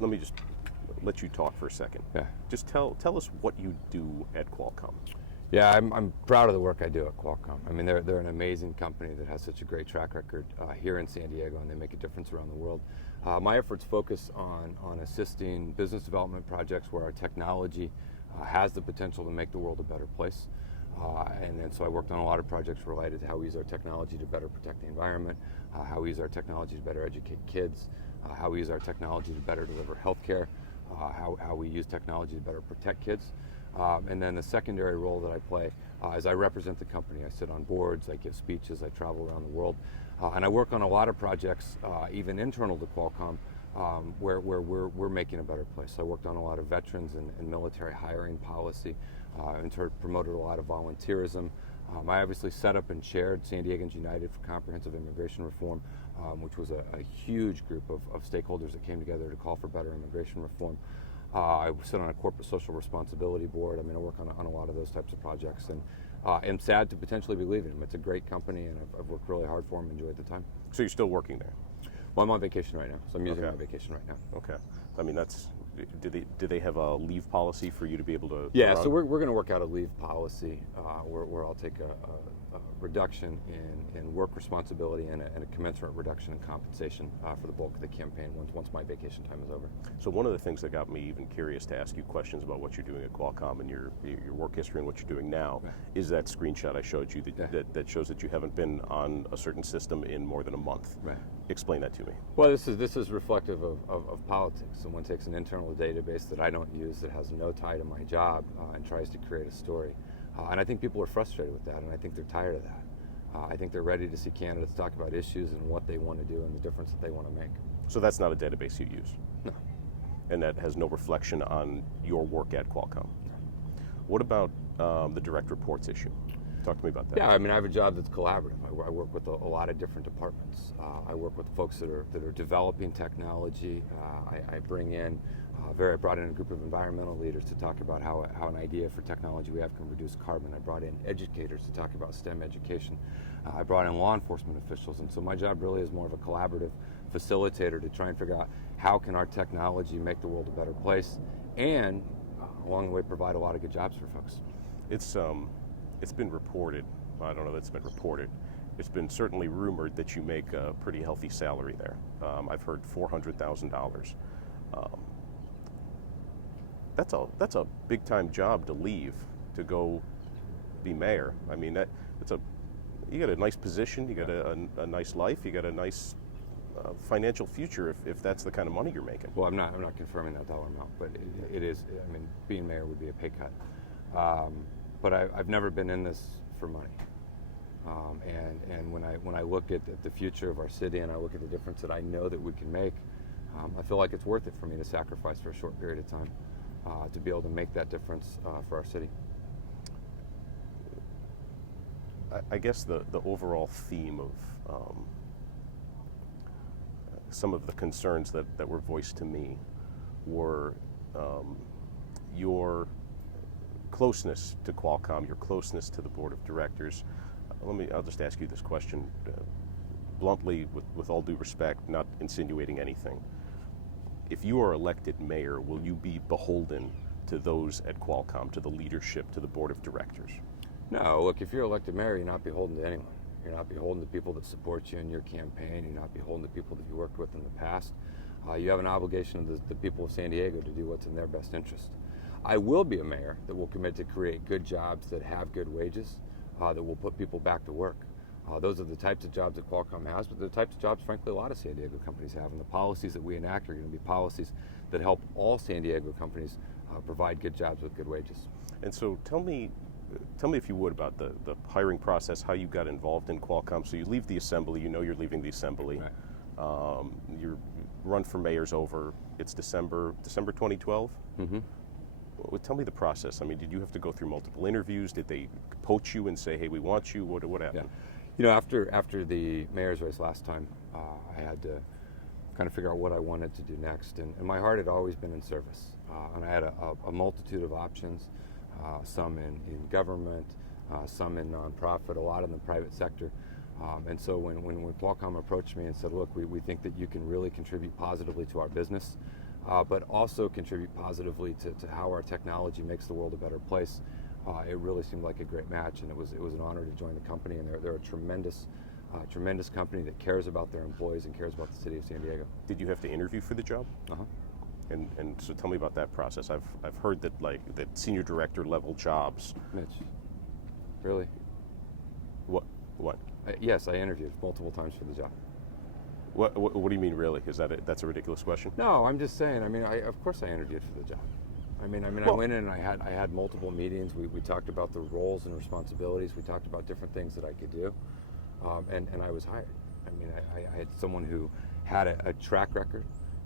let me just let you talk for a second. Yeah. Just tell us what you do at Qualcomm. Yeah, I'm proud of the work I do at Qualcomm. I mean, they're an amazing company that has such a great track record here in San Diego, and they make a difference around the world. My efforts focus on assisting business development projects where our technology has the potential to make the world a better place. And so I worked on a lot of projects related to how we use our technology to better protect the environment, how we use our technology to better educate kids, how we use our technology to better deliver healthcare, how we use technology to better protect kids. And then the secondary role that I play is I represent the company. I sit on boards, I give speeches, I travel around the world, and I work on a lot of projects, even internal to Qualcomm, where we're making a better place. I worked on a lot of veterans and military hiring policy, and promoted a lot of volunteerism. I obviously set up and chaired San Diegans United for Comprehensive Immigration Reform, which was a huge group of stakeholders that came together to call for better immigration reform. I sit on a corporate social responsibility board. I mean, I work on a lot of those types of projects, and am sad to potentially be leaving them. It's a great company, and I've worked really hard for them, enjoyed the time. So you're still working there? Well, I'm on vacation right now, so I'm using my vacation right now. Okay. I mean, do they have a leave policy for you to be able to Yeah, run? so we're going to work out a leave policy where I'll take a reduction in work responsibility and a commensurate reduction in compensation for the bulk of the campaign once my vacation time is over. So one of the things that got me even curious to ask you questions about what you're doing at Qualcomm and your work history and what you're doing now is that screenshot I showed you that shows that you haven't been on a certain system in more than a month. Right. Explain that to me. Well, this is reflective of politics. Someone takes an internal database that I don't use that has no tie to my job and tries to create a story. And I think people are frustrated with that, and I think they're tired of that. I think they're ready to see candidates talk about issues and what they want to do and the difference that they want to make. So that's not a database you use? No. And that has no reflection on your work at Qualcomm? No. What about the direct reports issue? Talk to me about that. Yeah, I mean, I have a job that's collaborative. I work with a lot of different departments. I work with folks that are developing technology. I brought in a group of environmental leaders to talk about how an idea for technology we have can reduce carbon. I brought in educators to talk about STEM education. I brought in law enforcement officials, and so my job really is more of a collaborative facilitator to try and figure out how can our technology make the world a better place, and along the way provide a lot of good jobs for folks. It's been reported, I don't know that it's been reported, it's been certainly rumored that you make a pretty healthy salary there. I've heard $400,000. That's a big time job to leave to go be mayor. I mean, you got a nice position, you got a nice life, you got a nice financial future if that's the kind of money you're making. Well, I'm not confirming that dollar amount, but it is. I mean, being mayor would be a pay cut. But I've never been in this for money. And when I look at the future of our city and I look at the difference that I know that we can make, I feel like it's worth it for me to sacrifice for a short period of time to be able to make that difference for our city. I guess the overall theme of some of the concerns that were voiced to me were your closeness to Qualcomm, your closeness to the board of directors. I'll just ask you this question bluntly, with all due respect, not insinuating anything. If you are elected mayor, will you be beholden to those at Qualcomm, to the leadership, to the board of directors? No, look, if you're elected mayor, you're not beholden to anyone. You're not beholden to people that support you in your campaign. You're not beholden to people that you worked with in the past. You have an obligation to the people of San Diego to do what's in their best interest. I will be a mayor that will commit to create good jobs that have good wages, that will put people back to work. Those are the types of jobs that Qualcomm has, but the types of jobs, frankly, a lot of San Diego companies have. And the policies that we enact are going to be policies that help all San Diego companies provide good jobs with good wages. And so tell me if you would about the hiring process, how you got involved in Qualcomm. So you leave the assembly, you know you're leaving the assembly. Right. Your run for mayor's over. It's December 2012? Mm-hmm. Well, tell me the process. I mean, did you have to go through multiple interviews? Did they poach you and say, hey, we want you? What happened? Yeah. You know, after the mayor's race last time, I had to kind of figure out what I wanted to do next. And my heart had always been in service. And I had a multitude of options, some in government, some in nonprofit, a lot in the private sector. And so when Qualcomm approached me and said, look, we think that you can really contribute positively to our business, but also contribute positively to how our technology makes the world a better place. It really seemed like a great match, and it was an honor to join the company. And they're a tremendous company that cares about their employees and cares about the city of San Diego. Did you have to interview for the job? Uh-huh. And so tell me about that process. I've heard that that senior director level jobs. Mitch, really? What? Yes, I interviewed multiple times for the job. What do you mean, really? That's a ridiculous question? No, I'm just saying. I mean, of course I interviewed for the job. I went in and I had multiple meetings. We talked about the roles and responsibilities. We talked about different things that I could do, and I was hired. I mean, I had someone who had a track record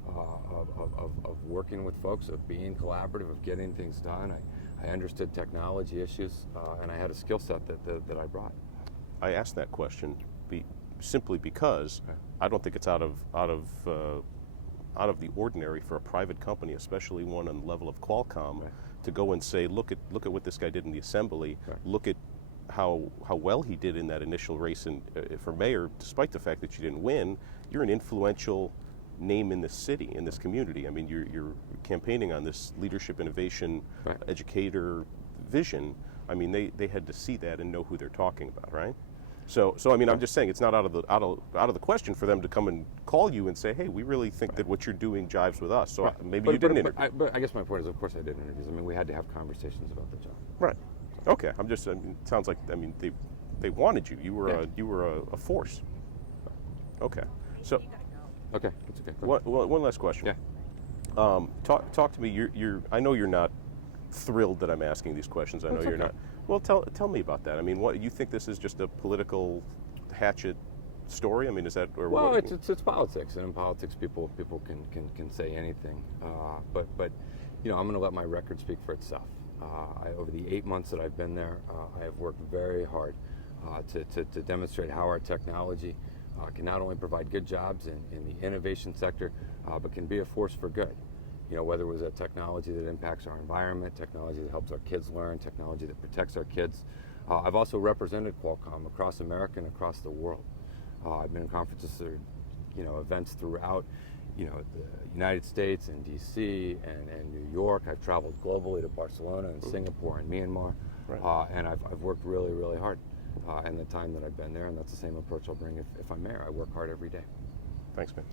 of working with folks, of being collaborative, of getting things done. I understood technology issues, and I had a skill set that I brought. I asked that question simply because I don't think it's out of the ordinary for a private company, especially one on the level of Qualcomm, to go and say, look at what this guy did in the assembly. Look at how well he did in that initial race for mayor, despite the fact that you didn't win. You're an influential name in this city, in this community. I mean, you're campaigning on this leadership, innovation, educator vision. I mean, they had to see that and know who they're talking about, right? So I mean, I'm just saying it's not out of the question for them to come and call you and say, hey, we really think that what you're doing jives with us. So maybe you didn't interview. But I guess my point is, of course, I did interviews. I mean, we had to have conversations about the job. Right. Okay. I mean, it sounds like they wanted you. You were a force. Okay. So. Okay. That's okay. One last question. Yeah. Talk to me. I know you're not thrilled that I'm asking these questions. I know you're not. Well, tell me about that. I mean, what you think this is just a political hatchet story? I mean, is that or well, what? It's politics, and in politics, people can say anything. But I'm going to let my record speak for itself. Over the 8 months that I've been there, I have worked very hard to demonstrate how our technology can not only provide good jobs in the innovation sector, but can be a force for good. Whether it was a technology that impacts our environment, technology that helps our kids learn, technology that protects our kids. I've also represented Qualcomm across America and across the world. I've been in conferences or, events throughout, the United States and DC and New York. I've traveled globally to Barcelona and Singapore and Myanmar. Right. And I've worked really, really hard in the time that I've been there, and that's the same approach I'll bring if I'm mayor. I work hard every day. Thanks, man.